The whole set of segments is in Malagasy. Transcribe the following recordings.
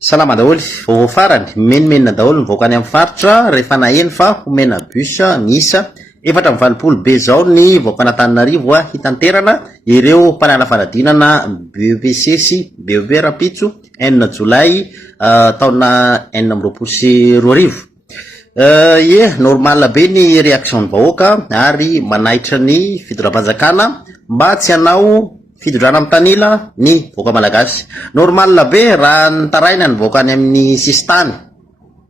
Salama daholy, vaovao farany, menomenina daholo nivoaka any amin'ny faritra rehefa naheno fa homena bus miisa 420 be zao ny voaka an'Antananarivo hitanterana ireo mpanala fanadinana BEPC sy BEP Rapitso 4 Jolay taona 2024. Normal be ny réaction ny vahoaka ary manaitra ny fitondram-panjakana mba tsy hanao fitondrana amin'ny tanila ny voaka malagasy. Normal be raha nitaraina ny voaka any amin'ny sistany.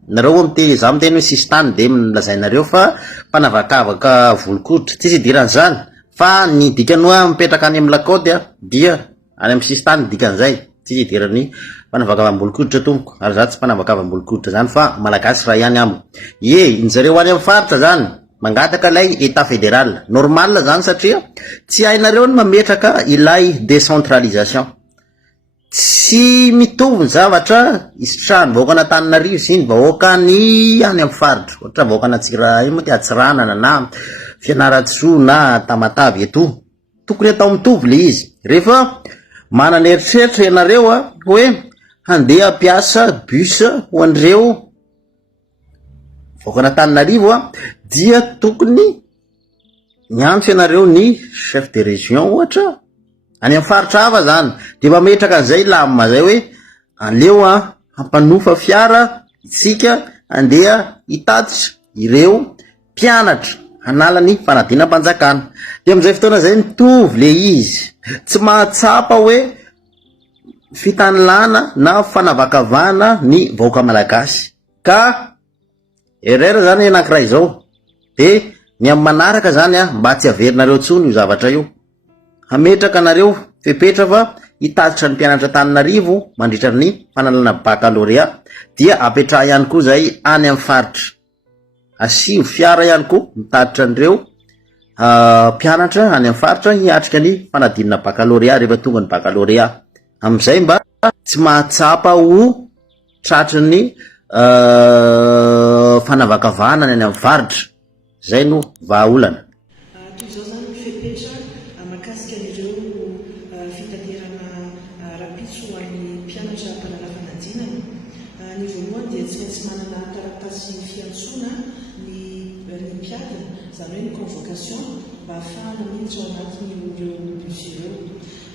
Nareo amte za miteny hoe sistany de milazainareo fa mpanavakavaka volokoditra, tsisy idiran'izany fa ny dikany mipetraka any amin'ny lakaody dia any amin'ny sistany dikan'izay, tsisy idiran'ny mpanavakavam-bolokoditra tompoko, ary za tsy mpanavakavam-bolokoditra zany fa malagasy raha ihany amiko. Injareo any amin'ny faritra zany mangataka ilay état fédéral. Normal zany satria tsy hainareo ny mametraka ilay décentralisation. Tsy mitovy ny zavatra isitrahany vahoaka an'Antananarivo sy ny vahoaka ny any amin'ny faritra. Ohatra vahoaka an'Atsira, ino moa ty Atsiranana na Fianarantsoa na Tamatavy eto. Tokony atao mitovy le izy. Rehefa manana eritreritra ianareo hoe handeha hampiasa bus ho an'ireo vahoaka an'Antananarivo dia tokony miantso ianareo ny chef de région ohatra any amin'ny faritra hafa zany, de mametraka an'izay lamina zay hoe aleo hampanofa fiara isika andeha hitatitra ireo mpianatra hanala ny fanadinam-panjakana. De amin'izay fotoana zay mitovy le izy, tsy mahatsapa hoe fitanilana na fanavakavana ny vahoaka malagasy. Ka erreur zany anankiray zao, de ny amin'ny manaraka zany mba tsy averinareo tsony io zavatra io. Hametraka anareo fepetra fa hitatitra ny mpianatra Antananarivo mandritra ny fanalana baccalauréat, dia apetraha ihany koa zay any amin'ny faritra. Asio fiara ihany koa mitatitra an'ireo mpianatra any amin'ny faritra hiatrika ny fanadinana baccalauréat rehefa tonga ny baccalauréat. Amin'izay mba tsy mahatsapa ho tratry ny fanavakavana any amin'ny faritra. Zay no vahaolana. Toy izao zany fepetra mahakasika an'ireo fitaterana rapitso ho an'ny mpianatra mpanala fanadinana. Ny voalohany dia tsy maintsy manana taratasy fiantsoana ny mpiadina, izany hoe ny convocation, mba ahafahana miditra ao anatin'ireo bus ireo.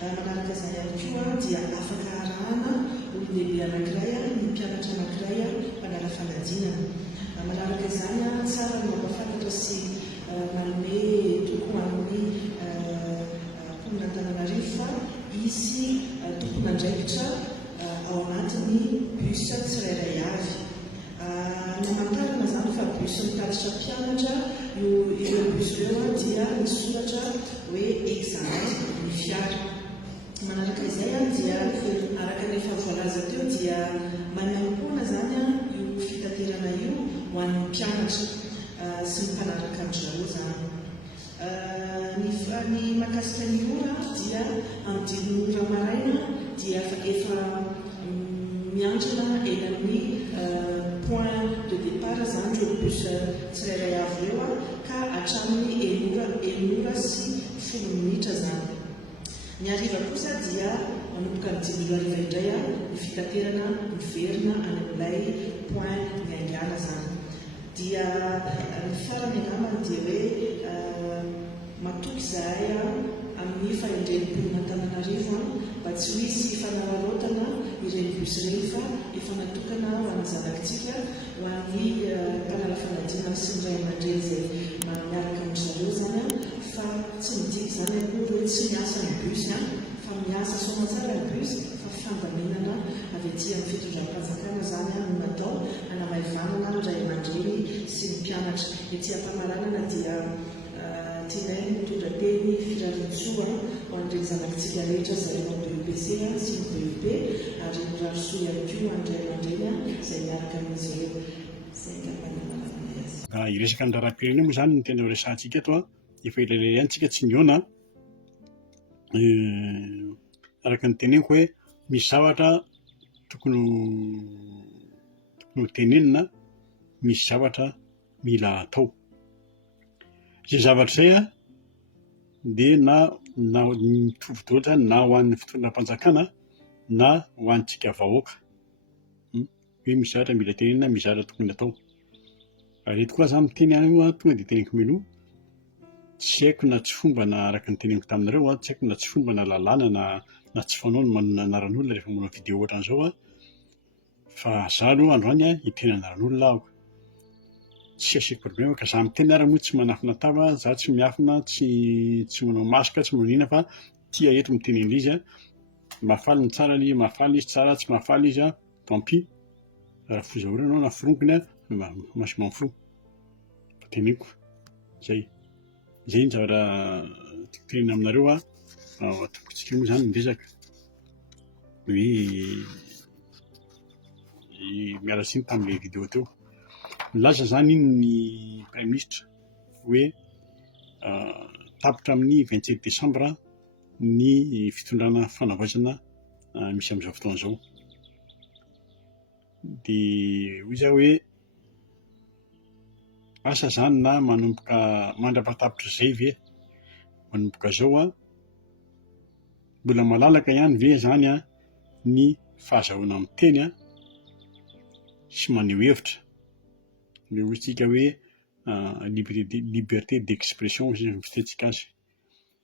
Manaraka izany ihany koa dia afaka arahana olon-dehibe anankiray ny mpianatra anankiray mpanala fanadinana. Manaraka izany tsara ny mampafantatra sy manome tokony amin'ny mponina Antananarivo fa izy tokony andraikitra ao anatin'ny bus tsirairay avy. Namantarana zany fa bus mitatitra mpianatra ireo bus ireo dia misoratra hoe examen ny fiara. Manaraka izay dia araka rehefa voalaza teo dia manampoana zany io fitaterana io ho an'ny mpianatra sy ny mpanaraka amin'izareo zany. Ny mahakasika ny ora dia amin'ny dimy ora maraina dia efa miantrana eny amin'ny point de départ zany ireo bus tsirairay avy ireo ka hatramin'ny enora sy 10 minitra zany. Ny hariva kosa dia manomboka ny 10 hariva indray ny fitaterana miverina any amin'ilay point miaingana zany. Dia ny farany angambany dia hoe matoky izahay amin'ny fahendrem-ponina Antananarivo mba tsy ho izy fanararaotana ireny bus ireny fa efa natokana ho an'ny zanakitsika, ho an'ny mpanala fanadinana sy ny ray aman-dreny izay miaraka amin'izareo zany fa tsy midiky zany akory hoe tsy miasa ny bus fa miasa soma tsara ny bus fa fandaminana avy aty amin'ny fitondram-panjakana zany no natao hanamaivanana ny ray aman-dreny sy ny mpianatra. Ety am-pamaranana dia tianay mitondra teny firariantsoa ho an'ireny zanakitsika rehetra zareo amin'ny BEPC sy ny BEP ary mirarisoa ihany koa an'ray aman-dreny izay miaraka amin'izy ireo. Zay ngamba azy. Iresaka ny raharam-pirenena moa zany ny tena resantsika eto efa ilaina ihany tsika tsy niona araka ny teneniko hoe misy zavatra tokony ho tenenina, misy zavatra mila atao. Zay zavatra zay dia na mitovy daholo zany na ho an'ny fitondram-panjakana na ho antsika vahoaka. hoe misy zavatra mila tenenina, misy zavatra tokony atao. Reto koa zany miteny io tonga dia teneniko mino, tsy haiko na tsy fomba na araka ny teneniko taminareo tsy haiko na tsy fomba na lalàna na tsy fanao no manana anaran'olona rehefa manao vidéo ohatran'izao fa za aloha androany hiteny anaran'olona aho. Tsy asiako problème ka za miteny ary moa tsy manafina tava, za tsy miafina, tsy manao masika, tsy manao inona fa tia eto miteny an'ilay izy mahafaly ny tsara izy, mahafaly izy tsara, tsy mahafaly izy tant pis, raha fozahorana anao na foronkony masy m'en fout, teneniko zay ny zavatra tenena aminareo tokontsika moa zany miresaka hoe miala tsiny tamin'ilay vidéo teo. Milaza zany iny ny Premier ministre hoe tapitra amin'ny 27 décembre ny fitondrana fanavaozana misy amin'izao fotoana izao. Dia hoy izy hoe asa zany na manomboka mandrapahatapitra izay ve, manomboka izao mbola malalaka ihany ve zany ny fahazahoana miteny sy maneho hevitra. Ilay hoy isika hoe liberté d'expression izay ny fitentsika azy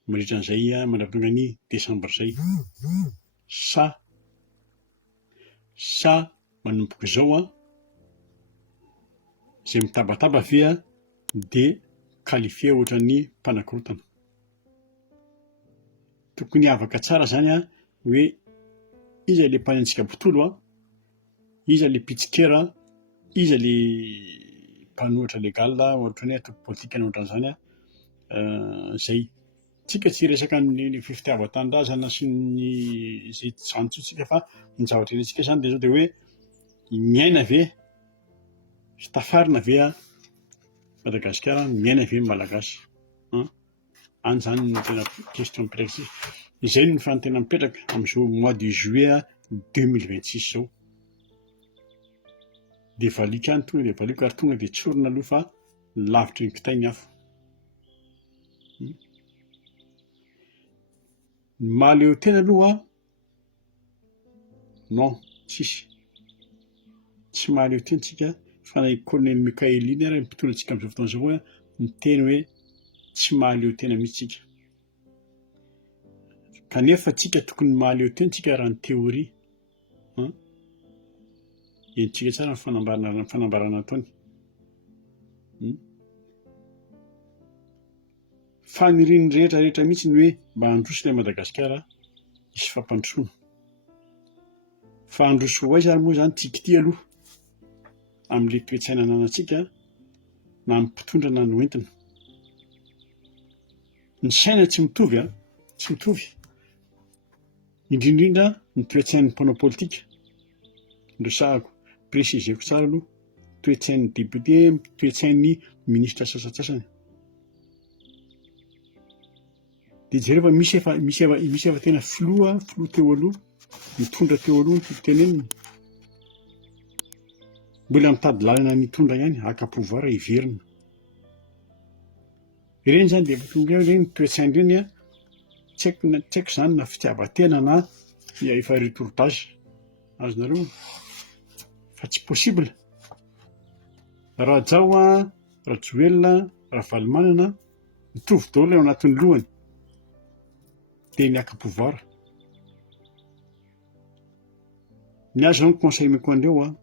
mandritra an'izay mandrapatonga ny Desambre izay. Sa manomboka izao izay mitabataba ve dia qualifié ohatran'ny mpanakorotana. Tokony havaka tsara zany hoe iza ilay mpanenjika mpitolo iza ilay pitsikera, iza ilay mpanohitra légal ohatran'ny hoe atoko politika na ohatran'izany zay. Tsika tsy resaka ny fifitiavan-tanindrazana sy ny izay zany tsika fa ny zavatra ilaintsika zany dia zao dia hoe miaina ve sy tafarina ve Madagasikara, miaina ve malagasy. Any zany ny tena question mipetraka. Izay ny fanontena mipetraka amin'izao mois de juillet 2026 izao. Dia valiko ihany tonga dia valiko ary tonga dia tsorina aloha fa lavitry ny kitay ny afo. Mahaleo tena aloha non, tsisy. Tsy mahaleo tena tsika fa na i Colonel Mikaely iny ary mpitondra antsika amin'izao fotoana izao miteny hoe tsy mahaleo tena mihitsy tsika. Kanefa tsika tokony mahaleo tena tsika raha ny théorie. Hentsika tsara ny fanambarana ataony. Faniriany rehetra mihitsy ny hoe mba handroso ilay Madagasikara hisy fampandrosoana. Fa handroso ho aiza moa zany tsiky aloha amin'ilay toe-tsaina ananantsika na ny mpitondra na ny hoentina. Ny saina tsy mitovy tsy mitovy. Indrindrindra ny toe-tsain'ny mpanao politika. Resahako, préciseko tsara aloha, toe-tsain'ny député, toe-tsain'ny ministra sasatsasany. Dia jereo fa misy efa tena filoha teo aloha, mitondra teo aloha ny tenenina. Mbola mitady lalana mitondra ihany, haka-pouvoir hiverina. Ireny zany dia tonga ireny toe-tsaina ireny tsy haiko zany na fitiavan-tena na efa retourdage azonareo fa tsy possible. Rajao, Rajoelina, Ravalomanana mitovy daholo ao anatin'ny lohany dia ny haka-pouvoir. Ny azo zao ny conseil meko andreo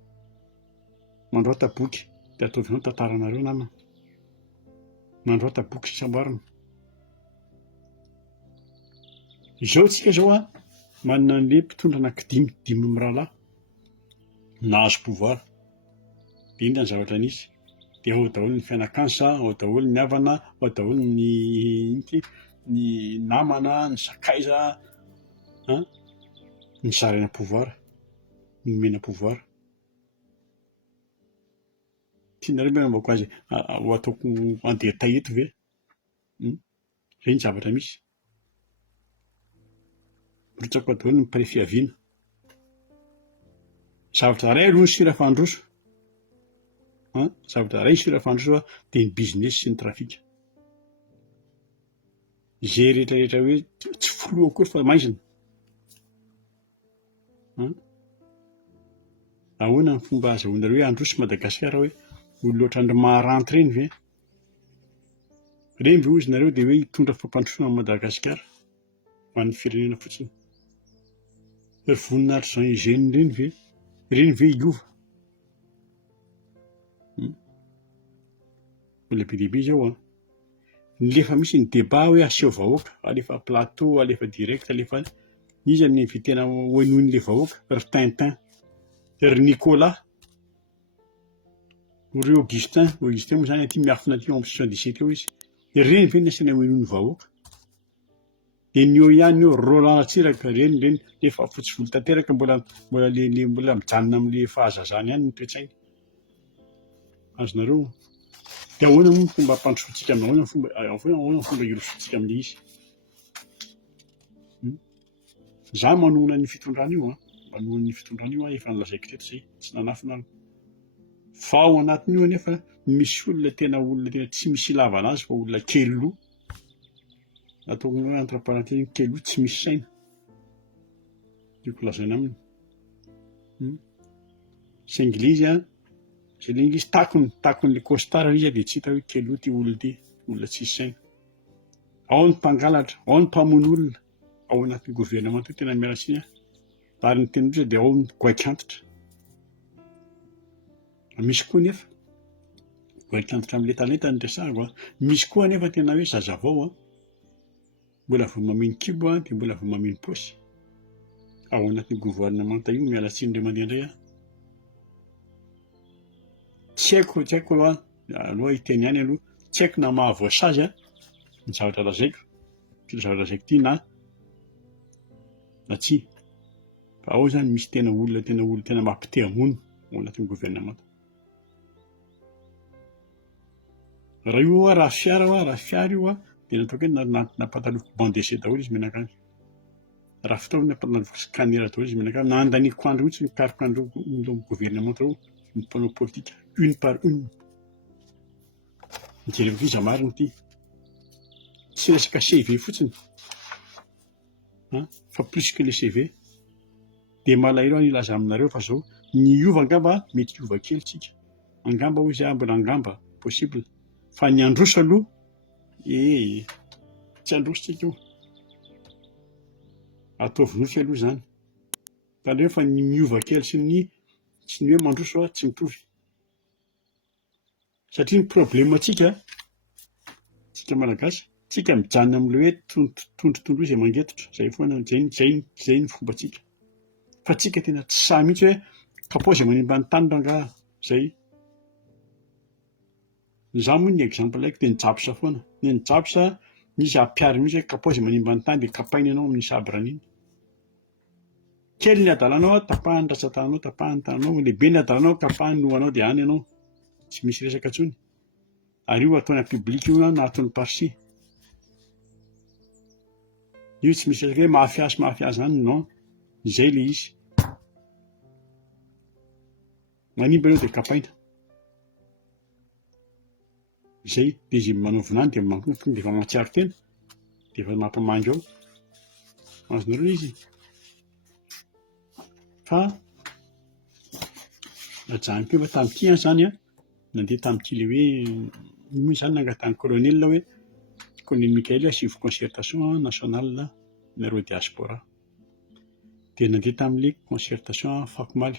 mandroata boky dia ataovy izao ny tantaranareo namana. Mandroata boky sy sambarina. Izao tsika zao manana an'ilay mpitondra anankidimy mirahalahy nahazo pouvoir. Dia inona ny zavatra nisy? Dia ao daholo ny fianakansa, ao daholo ny havana, ao daholo ny namana, ny sakaiza, ny zaraina pouvoir, ny mena pouvoir. Tianareo ve mamboaka azy ho ataoko andeha taeto ve? Izay ny zavatra misy. Rotsako daholo ny préfiaviana. Zavatra iray aloha ny sira fandroso. Zavatra iray ny sira fandroso dia ny business sy ny trafika. Izay rehetrarehetra hoe tsy filoha akory fa maizina. Ahoana ny fomba azahoanareo hoe handroso Madagasikara hoe olona ohatran'ny maharanty ireny ve? Ireny ve ozy nareo dia hoe hitondra fampandrosoana amin'ny Madagasikara ho an'ny firenena fotsiny? Ry voninahitry Jean Eugène ireny ve? Ireny ve hiova? Mbola be dia be izao an. Nefa misy ny débat hoe aseho vahoaka, alefa plateau, alefa direct, alefa iza ny tena hoenoin'ilay vahoaka? Ry Tintin, ry Nicolas, ry Augustin moa izany aty miafina aty amin'ny 77 eo izy. Ireny ve ny asana hoenoin'ny vahoaka? Dia ny eo ihany eo Roland Ratsiraka, ireny efa fotsy volo tanteraka, mbola mijanona amin'ilay fahazazana ihany ny toe-tsainy. Azonareo? Dia ahoana moa ny fomba hampandrosoantsika amin'izao? Ahoana ny fomba hirosoantsika amin'ilay izy? Izaho manohana ny fitondrana io manohana ny fitondrana io efa nolazaiko teto izay, tsy nanafina. Fa ao anatin'io anefa misy olona tena tsy misy ilavana azy fa olona kely loha. Ataoko hoe entre parenthèses kely loha tsy misy saina. Tiako lazaina aminy. Saingy izy izay ilay izy takon'ilay costard izy dia tsy hita hoe kely loha ity olona ity, olona tsy misy saina. Ao ny mpangalatra, ao ny mpamono olona, ao anatin'ny gouvernement tena miala-tsiny ary ny tena dia ao ny goaikantotra. Misy koa nefa goaikantotra amin'ny letalenta ny resahako. Misy koa nefa tena hoe zaza vao mbola vao mameno kibo dia mbola vao mameno paosy. Ao anatin'ny gouvernement io miala-tsiny indray mandeha indray. Tsy haiko aloha hiteny ihany aloha, tsy haiko na mahavoasazy ny zavatra lazaiko ity na tsia. Fa ao izany misy tena olona mampite-hamono ao anatin'ny gouvernement. Raha io raha fiara io dia nataoko hoe nampatalofiko bandese daholo izy menaka azy. Raha fitaovana nampatalofiko scanner daholo izy menaka azy. Nandaniko andro mihitsy nikariko andro amin'ny gouvernement ao ny mpanao politika une par une. Nijerevako izy marina ity. Tsy resaka CV fotsiny fa plus que le CV. Dia malahelo aho ilaza aminareo fa izao niova angamba mety hiova kely tsika. Angamba hoy izy mbola angamba possible. Fa ny androso aloha tsy androsontsika io. Ataovy nofy aloha izany. Fa rehefa ny miova kely sy ny hoe mandroso tsy mitovy. Satria ny problemantsika tsika malagasy, tsika mijanona amin'ilay hoe tondrotondro izay mangetotra. Izay foana izay ny fombantsika. Fa tsika tena tsy sahy mihitsy hoe kapozy manimba ny tany rangaha izay. Izaho moa ny exemple haiko dia ny Japsa foana. Ny Japsa misy ampiary mihitsy hoe kapozy manimba ny tany dia kapaina ianao amin'ny sabrana iny. Kely ny adalanao tapahany ratsan-tananao, tapahany tananao, lehibe ny adalanao kapahany lohanao dia any ianao. Tsy misy resaka intsony. Ary io ataony public io na ataony par-ci. Io tsy misy resaka hoe mahafiasa izany, non. Izay ilay izy. Manimba ianao dia kapaina. Izay dia izy manao vinany dia mankotrona dia efa mahatsiaro tena, dia efa mampamangy ao. Azonareo izy. Fa najanoko efa tamin'ity izany nandeha tamin'ity ilay hoe moa izany nangatany colonel hoe colonel Michael asivy concertation nationale nareo diaspora. Dia nandeha tamin'ilay concertation Fakomaly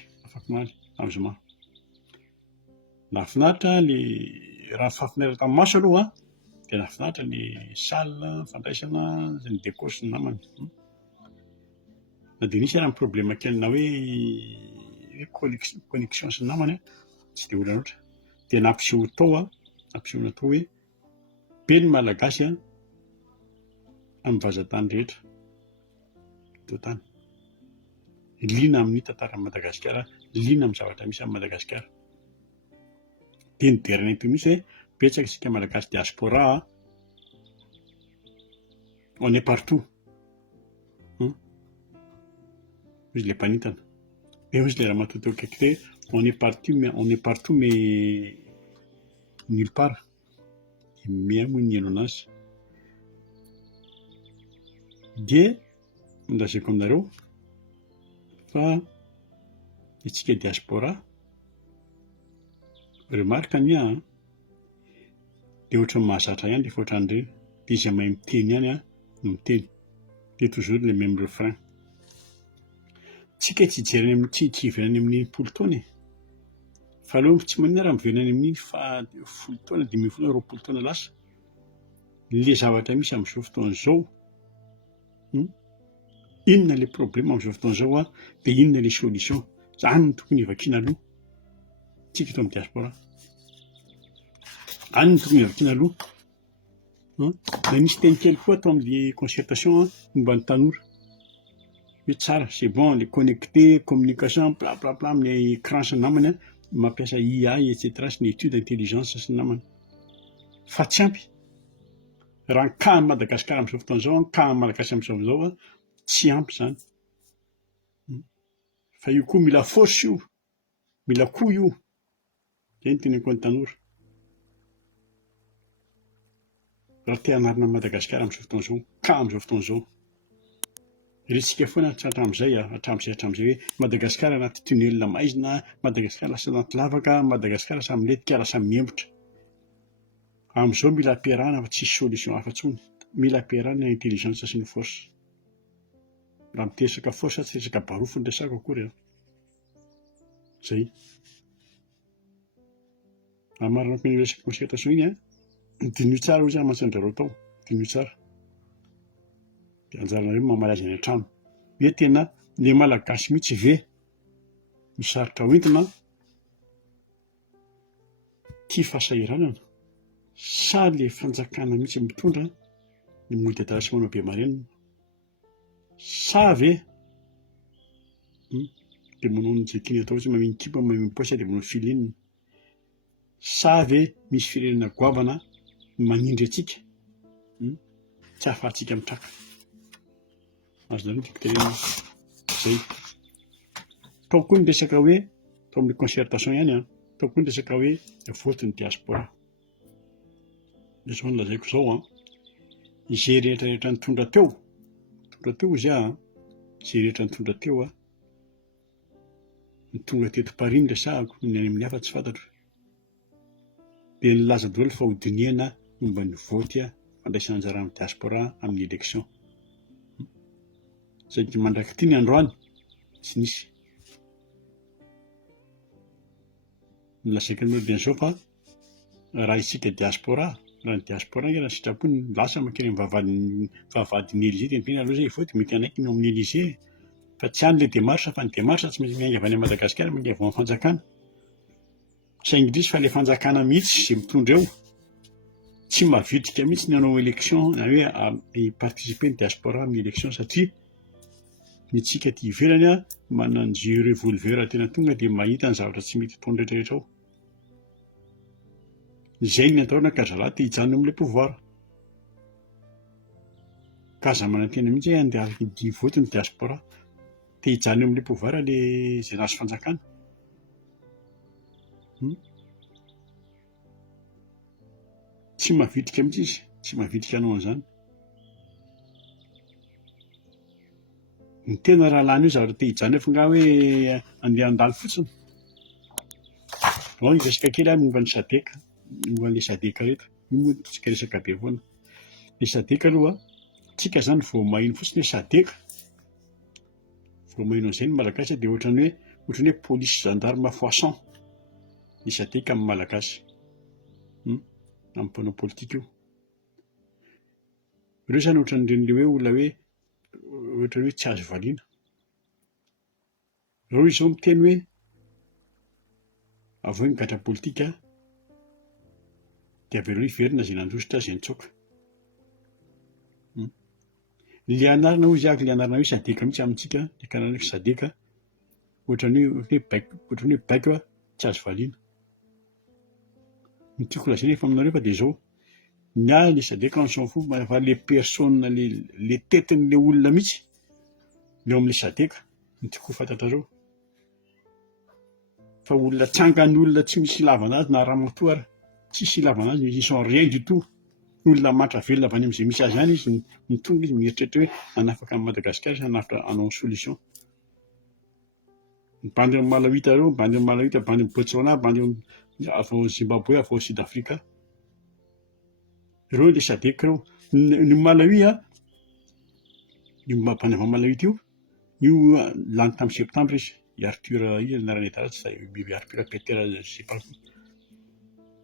Amzoma. Nahafinaritra raha fahafinaritra tamin'ny maso aloha dia nahafinaritra ilay salle fandraisana izay ny décor sy ny namany. Na dia nisy ary ny problème kelina hoe connexion sy ny namany tsy dia olana loatra. Dia nampiseho tao hoe be ny malagasy amin'ny vazan-tany rehetra teo tany. Liana amin'ny tantaran'i Madagasikara, liana amin'ny zavatra misy amin'ny Madagasikara. Dia niderana eto misy hoe betsaka isika malagasy diaspora, on est partout. Izy ilay mpanintana. Eo izy ilay raha matoa teo akaiky on est partout mais nulle part. Mais moa ny eno anazy. Dia nolazaiko aminareo fa Itsika diaspora, remarque ny dia ohatran'ny mahazatra ihany rehefa ohatran'ireny. Dia izy mahay miteny ihany no miteny. Dia toujours le même refrain. Tsika tsy hijereny amin'ny tsy hiverany amin'ny 10 taona. Fa aloha tsy maninona raha miverany amin'ny 10 taona, 20 taona lasa. Le zavatra misy amin'izao fotoana izao, inona le problème amin'izao fotoana izao dia inona le solution. Izany no tokony hivakiana aloha tsika eto amin'ny diaspora. Izany no tokony hivakiana aloha. Na nisy teny kely koa atao amin'ny concertation momba ny tanora. Hoe tsara, c'est bon, les connectés, communication, blablabla amin'ny écran sy ny namany mampiasa IA, etc. sy ny étude intelligence sy ny namany. Fa tsy ampy. Raha ny cas Madagasikara amin'izao fotoana izao, ny cas malagasy amin'izao izao tsy ampy izany. Fa io koa mila force io, mila koa io. Izay no teneniko ny tanora. Raha te hanarina Madagasikara amin'izao fotoana izao, cas amin'izao fotoana izao. Irentsika foana hatramin'izay hoe Madagasikara anaty tunnel maizina, Madagasikara lasa anaty lavaka, Madagasikara samy letika, lasa miembotra. Amin'izao mila ampiarahana fa tsisy solution hafa intsony. Mila ampiarahana ny intelligence sy ny force. Raha miterisaka force tsy resaka barofo ny resaka akory. Zay. Amarana koa ny resaka concertation iny dinio tsara hoy izany Mantsyndrarao tao. Dinio tsara. Dia anjaranareo mamalaza any an-trano. Hoe tena ilay malagasy mihitsy ve misarotra hoentina tia fahasahiranana sa ilay fanjakana mihitsy mitondra ny modèle sy manao be marenina sa ve dia manao ny jekin'ny atao hoe mamino kipa mamino posa dia manao filinina sa ve misy firenena goavana manindry antsika tsy hahafahantsika mitraka. Azonareo tiako tenenina zay. Tao koa ny resaka hoe tao amin'ny concertation ihany tao koa ny resaka hoe vote ny diaspora. Izao no lazaiko izao izay rehetrarehetra nitondra teo izy izay rehetra nitondra teo nitonga teto Paris ny resahako ny any amin'ny hafa tsy fantatro. Dia nilaza daholo fa hodiniana momba ny vote fandraisana anjara amin'ny diaspora amin'ny élection. Izay dia mandraky ty ny androany tsy nisy. Nilazaiko ny dian'izao fa raha isika diaspora, raha ny diaspora raha sitrapony lasa mankeny amin'ny vavahadin'ny Élysée dia tena aloha izay vote mety anaiky ny amin'ny Élysée. Fa tsy hany ilay démarche fa ny démarche tsy maintsy miainga avy any Madagasikara miainga avy amin'ny fanjakana. Saingy indrisy fa ilay fanjakana mihitsy izay mitondra eo tsy mahavitrika mihitsy ny hanao élection na hoe hiparticiper ny diaspora amin'ny élection satria ny tsika ty ivelany manana ny jeu revolver tena tonga dia mahita ny zavatra tsy mety ataony rehetrarehetra ao. Izay ny ataona Kazala te hijanona amin'ilay pouvoir. Kaza manantena mihitsy hoe andeha hidia vote ny diaspora te hijanona amin'ilay pouvoir ilay izay nahazo fanjakana. Tsy mahavitrika mihitsy izy, tsy mahavitrika hanao an'izany. Ny tena rahalany io zavatra te hijanona fa nga hoe andeha handalo fotsiny. Ao ny resaka kely momba ny sadeka, momba n'ilay sadeka reto. Io moa tsika resaka be foana. Ilay sadeka aloha tsika izany vao maheno fotsiny hoe sadeka. Vao maheno an'izay ny malagasy dia ohatran'ny hoe police gendarme foisson. Ilay sadeka amin'ny malagasy. Amin'ny mpanao politika io. Ireo izany ohatran'ireny hoe olona hoe ohatra hoe tsy azo valiana. Ireo izao miteny hoe avy hoe migatra politika dia avereo hiverina izay nandositra izay nitsoaka. Ilay anarana hoy izy ilay anarana hoe sadeka mihitsy amintsika, ilay kanarana hoe sadeka ohatran'ny hoe baika tsy azo valiana. Ny tiako lazaina efa aminareo fa dia izao ny ilay sadeka on s'en fout fa ilay personne ilay tetin'ilay olona mihitsy leo amin'ilay sadeka ny tiako fantatra izao. Fa olona tsangan'ny olona tsy misy ilavana azy na ramatoa ary tsisy ilavana azy, ils sont rien du tout. Olona matra velona avy any amin'izay misy azy ihany izy ny tonga izy mieritreritra hoe hanafaka Madagasikara sy hanafaka hanao solution. Bandy amin'ny Malawi reo, bandy amin'ny Malawi, bandy amin'ny Botswana, bandy avy Zimbabwe, avy Sud-Afrika. Reo le SADC reo. Ny Malawi io bandy avy Malawi io lany tamin'ny septambra izy. I Arthur anarany adalasy zay Arthur Peter je sais pas.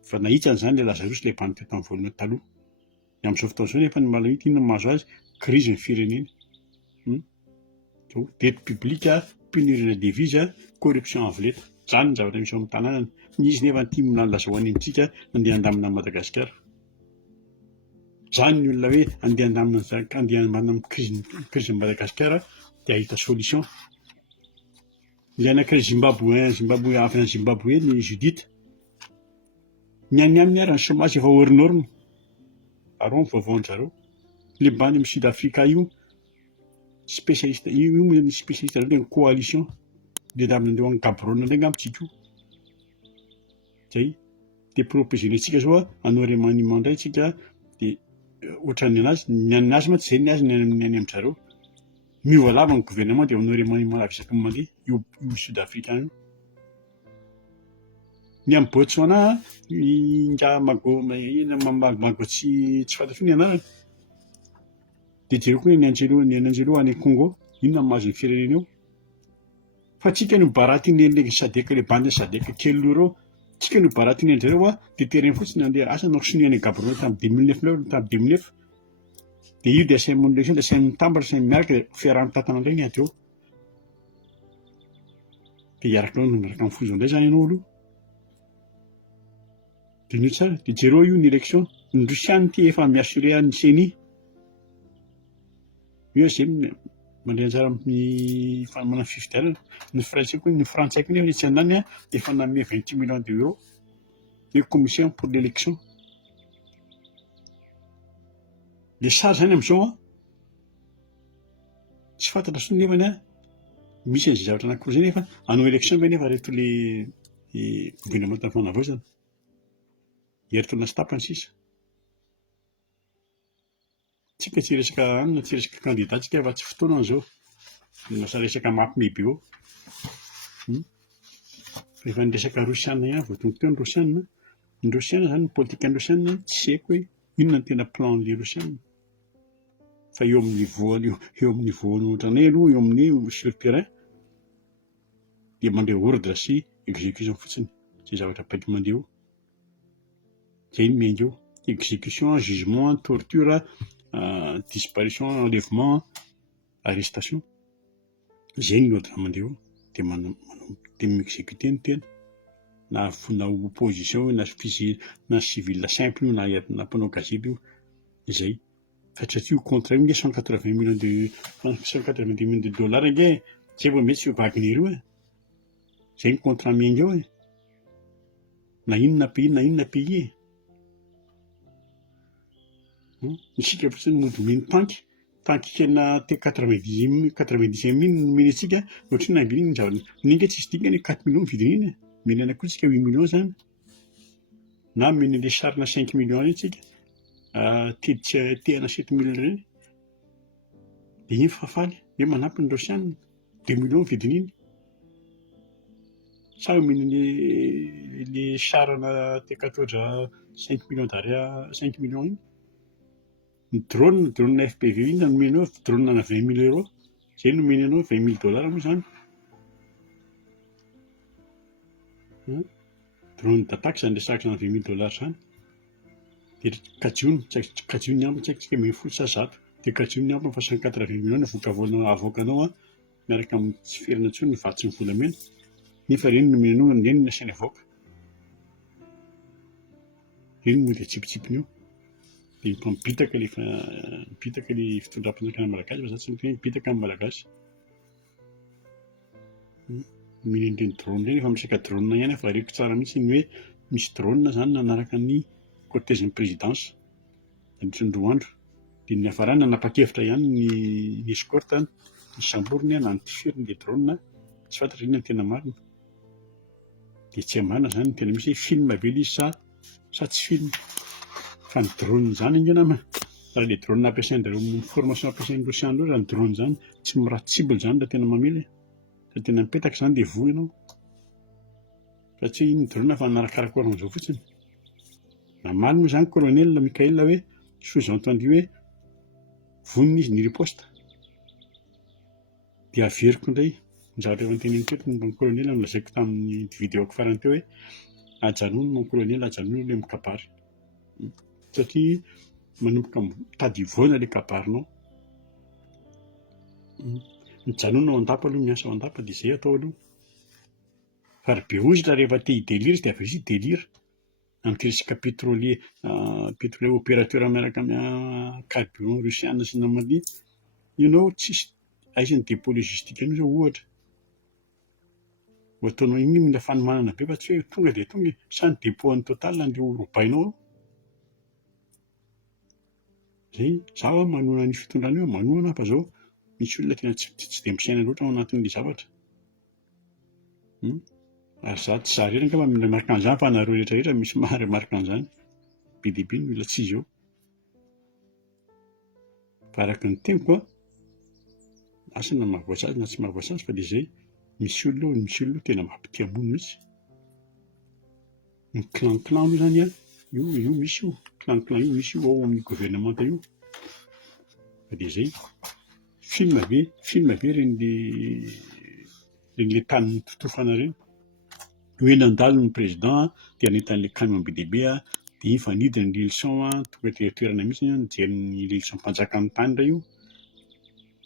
Fa nahitsany zany le Lazarus le bandy teto amin'ny voalohany taloha. Amin'izao fotoana izao nefa ny Malawi inona no mahazo azy? Crise ny firenena. Dette publique, pénurie de devises, corruption avo lenta. Zany ny zavatra misy ao amin'ny tanànany. Izy nefa tia milaza ho any antsika andeha handamina an'i Madagasikara. Zany ny olona hoe andeha handamina amin'ny crise Madagasikara dia ahita solution. Ilay anankiray Zimbabwe avy any Zimbabwe ny Judith. Ny aminy ary ny chômage efa ornorme. Ary ny vaovaon zareo. Le bandy amin'ny Sud-Afrika io spécialiste io spécialiste reo ny coalition dia andamina amin'ny Gaborone indray angamba tsika io. Zay dia propositiontsika zao anao remaniement indray tsika dia ohatran'ny anazy ny anazy ma tsy izay ny azy ny any amin'ny zareo. Miova lava ny gouvernement dia anao remaniement avy isaky ny mandeha io Sud-Africain io. Ny amin'ny Botswana mago tsy fantatro ny anarany. Dia jereko hoe ny Anjelo any Congo inona ny mahazo ny firenena eo. Fa tsika no baratiny ny SADC le bandy SADC kely reo. Tsika no baratiny anjareo dia tereny fotsiny andeha asa no sinoa any Gaborone tamin'ny 2009. Dia io dia sainy monina dia sainy mitambatra sainy miaraka dia fiarahany tantana indray ny ateo. Dia hiaraka ao miaraka amin'ny fozo indray zany ianao aloha. Dia ny tsara dia jereo io ny élection ny Rusiany ty efa miassuré ny CENI. Io izay mandeha anjara amin'ny manana fifidianana. Ny Frantsay koa nefa tsy andany efa nanome 28 millions d'euros de commission pour l'élection. Le sary zany amin'izao tsy fantatra so nefa misy an'izay zavatra anankiroa zay nefa hanao élection ve nefa reto le gouvernement tafanavaozana. Ery lasa tapany sisa. Tsika tsy resaka anona tsy resaka candidat tsika fa tsy fotoana an'izao. Lasa resaka mampimebe eo. Rehefa niresaka Rosiana ihany voatongotra ny Rosiana. Ny Rosiana zany ny politika ny Rosiana tsy haiko hoe inona ny tena plan-ny Rosiana. Fa eo amin'ny niveau ohatranay aloha eo amin'ny sur le terrain dia mandeha ordre sy exécution fotsiny izay zavatra baiko mandeha eo. Zay ny miainga eo. Exécution, jugement, torture, disparition, enlèvement, arrestation. Zay ny ordre mandeha eo. Dia mi-exécuter ny tena. Na opposition na civil simple io na mpanao gazety io. Zay. Fa satria io contrat io 180 millions de dollars ange. Zay vao mety sy Wagner io. Zay ny contrat miainga eo. Na inona pays. Isika fotsiny modominy tanky kena te 90 mille nomeny antsika ohatriny nanginy ny zavatra. Ninga tsy isy dingany 4 millions vidin'iny. Meny anay koa tsika 8 millions zany. Na meny le sarina 5 millions itsika. Tehana 7 millions ireny. Dia iny fahafaly. Hoe manampy ny Rosiana 2 millions vidin'iny. Sa meny le sarana T14 5 millions d'ariary 5 millions iny. Ny drone FPV iny nomeny eo drone na 20 000 euros. Zay nomeny anao 20 000 dollars moa zany. Drone d'attaque zany resaka na 20 000 dollars zany. Dia kajiony aminy tsika meny folo sa zato. Dia kajiony aminy fa 180 millions avoakanao miaraka amin'ny tsy ferina intsony ny vatsy ny volamena. Nefa ireny nomeny anao ireny no nasiana avoaka. Ireny moa dia tsipitsipiny io. Dia mpitaka ilay fitondram-panjakana malagasy fa zaho tsy miteny bitaka amin'ny malagasy. Minen'ireny drone ireny efa misaka drone ihany fa hareko tsara mihitsy ny hoe misy drone zany nanaraka ny cortège ny présidence. Dia misy ny roa andro. Dia ny hafarany nanapa-kevitra ihany ny escorte ny samborony na ny tifiriny dia drone tsy fantatra inona ny tena marina. Dia tsy marina zany ny tena misy film be ilay izy sa tsy film. Fa ny drone zany inge nama. Raha ilay drone ampiasain'ireo formation ampiasain'ny Rosiana ireo raha ny drone zany tsy miraty cible zany raha tena mamely. Fa tena mipetaka izany dia voy ianao. Fa tsy iny doroana fa narakarakory an'izao fotsiny. Namaly moa izany colonel Mikael hoe sous-entendu hoe vonona izy ny riposta. Dia averiko indray ny zavatra efa noteneniko teto momba ny colonel nolazaiko tamin'ny vidéoko farany teo hoe ajanony mon colonel, ajanony ilay mikabary. Satria manomboka mitady ivoana ilay kabarinao. Mijanona ao an-dapa aloha, miasa ao an-dapa dia izay atao aloha. Fa ry be ozitra rehefa te hidelira izy dia avy izy hidelira. Amin'ity resaka pétrolier opérateur miaraka amin'ny carburant russiana sy namania, ianao tsisy aisan'ny dépôt logistique anao izao ohatra. Ho ataonao iny mila fanomanana be fa tsy hoe tonga dia tonga sa ny dépôt an'ny Total andeha ho robainao. Izay zaho manoana ny fitondrana eo, manoana fa izao misy olona tena tsy dia misaina loatra ao anatin'ilay zavatra. Ary za tsy za rehetra angamba mila marika an'izany fa nareo rehetrarehetra misy marika an'izany. Be dia be ny mila tsy izy eo. Fa araka ny teniko asa na mahavoasa azy na tsy mahavoasa azy fa dia izay, misy olona tena mampitia mono mihitsy. Ny clan moa izany io misy io, clan io misy io ao amin'ny gouvernemanta io. Fa dia izay, film ve ren'ilay tany totofana ireny. Hoe nandalo ny président dia nahitany camion be dia be dia iny fanidiny ny leçon tonga toerana mihitsy nijery ny leçon mpanjakan'ny tany indray io.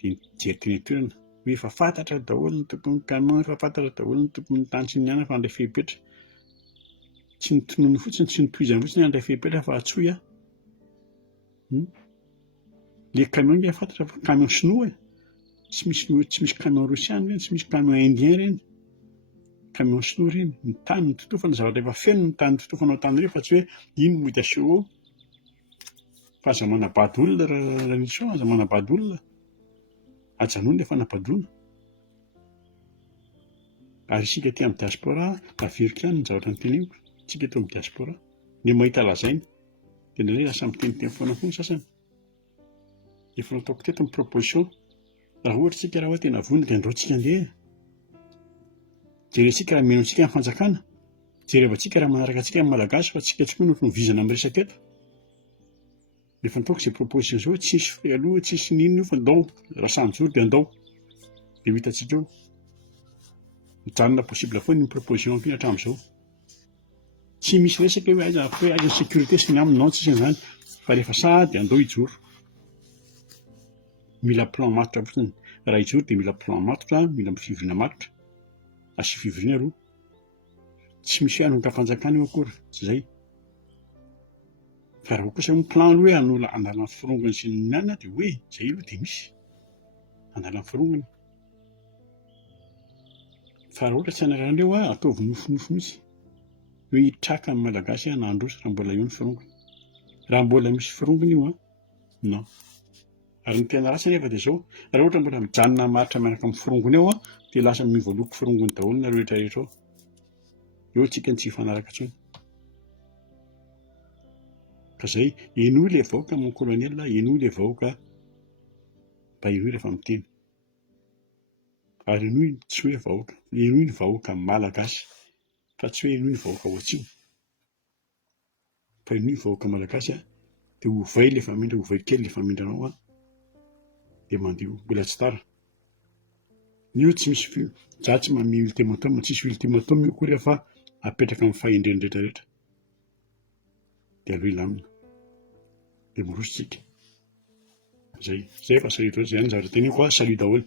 Dia nijery teny toerana hoe efa fantatra daholo ny tompon'ny camion, efa fantatra daholo ny tompon'ny tany sy ny ana fa andray fehipetra. Tsy notonony fotsiny, tsy notohizany fotsiny andray fehipetra fa atsoy. Ilay camion efa fantatra fa camion sinoa, tsy misy camion russiana ireny, tsy misy camion indien ireny. Camion sinoa ireny, ny tany ny totofana, zavatra efa feno ny tany totofana ao tamin'ireny fa tsy hoe iny no hita seho ao. Fa aza manabady olona raha nisy ao, aza manabady olona. Ajanony ilay fanabadoana. Ary isika aty amin'ny diaspora averiko ihany ny zavatra noteneniko. Isika eto amin'ny diaspora ny mahita lazainy dia indraindray lasa miteniteny foana foana sasany. Efa nataoko teto ny proposition, raha ohatra isika raha hoe tena vonona dia andao tsika andeha. Jerentsika raha meno antsika amin'ny fanjakana, jerevantsika raha manaraka antsika amin'ny malagasy fa tsika tsy koa no novizana amin'ny resaka eto. Efa nataoko izay proposition izao, tsisy fealoha, tsisy ninona io fa andao, raha sanjoro dia andao. Dia ho hitantsika eo. Mijanona possible foana ny proposition ampiana hatramin'izao. Tsy misy resaka hoe aiza ny sécurité sy ny aminy, non tsisy an'izany, fa rehefa sahady dia andao hijoro. Mila plan matotra fotsiny. Raha hijoro dia mila plan matotra, mila fivoriana matotra. Asy fivoriana aloha. Tsy misy hoe hanomboka fanjakana eo akory, tsy izay. Fa raha kosa plan aloha hoe hanao andalan'ny firongany sy ny anona dia hoe izay aloha dia misy. Andalan'ny firongany. Fa raha ohatra tsy hanarana ireo ataovy nofinofy mihitsy. Hoe hitraka amin'ny malagasy nandroso raha mbola eo ny firongany. Raha mbola misy firongany io non. Ary ny tena rasany nefa dia izao, raha ohatra mbola mijanona maritra miaraka amin'ny firongany eo dia lasa mivoaloko firongany daholo na rehetrarehetra ao. Eo tsika ny tsy hifanaraka intsony. Ka izay, enoy ilay vahoaka mon colonel, enoy ilay vahoaka mba enoy rehefa miteny. Ary enoy tsy hoe vahoaka, enoy ny vahoaka malagasy fa tsy hoe enoy ny vahoaka ao atsimo. Fa enoy ny vahoaka malagasy dia ovay ilay famindra, ovay kely ilay famindranao dia mandeha mbola tsy tara. Io tsy misy za tsy manome ultimatum, tsisy ultimatum io akory fa apetraka amin'ny fahendreny rehetrarehetra. Dia aloha ilamina. Dia miroso tsika. Zay fa salut, izay ny zavatra teneniko, salut daholo.